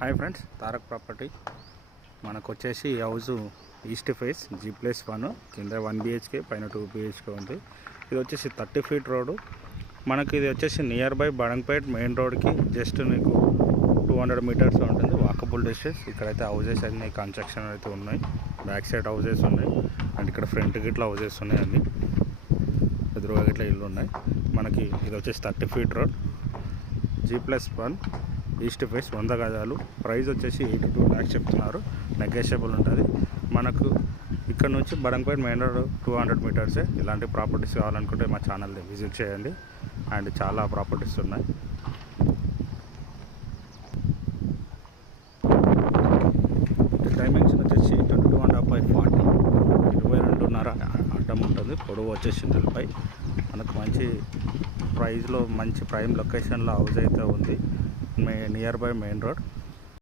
Hi friends, Tarak property మనకు వచ్చేసి ఈ హౌస్ ఈస్ట్ ఫేస్ G+1 కింద 1 BHK పైన 2 BHK ఉంది. ఇది వచ్చేసి 30 ఫీట్ రోడ్డు. మనకి ఇది వచ్చేసి నియర్ బై బడంగపేట్ మెయిన్ రోడ్కి జస్ట్ మీకు 200 మీటర్స్ ఉంటుంది వాకబుల్ డిస్టెన్స్. ఇక్కడైతే హౌజెస్ అన్ని కన్స్ట్రక్షన్ అయితే ఉన్నాయి. బ్యాక్ సైడ్ హౌజెస్ ఉన్నాయి అండ్ ఇక్కడ ఫ్రంట్ గిట్లా హౌజెస్ ఉన్నాయి, అన్ని ఎదురుగా గిట్లా ఇల్లు ఉన్నాయి. మనకి ఇది వచ్చేసి 30 feet road G+1 east face 100 గజాలు. ప్రైస్ వచ్చేసి 82 lakhs చెప్తున్నారు, నెగోషియబుల్ ఉంటుంది. మనకు ఇక్కడ నుంచి బడంగపేట్ మెయిన్ రోడ్ 200 మీటర్సే. ఇలాంటి ప్రాపర్టీస్ కావాలనుకుంటే మా ఛానల్ని విజిట్ చేయండి. అండ్ చాలా ప్రాపర్టీస్ ఉన్నాయి. డైమెన్షన్ వచ్చేసి 22.5 22.5 అడ్డం ఉంటుంది. పొడవు వచ్చేసి 40. మనకు మంచి ప్రైస్లో మంచి ప్రైమ్ లొకేషన్లో హౌస్ అయితే ఉంది, నియర్ బై మెయిన్ రోడ్.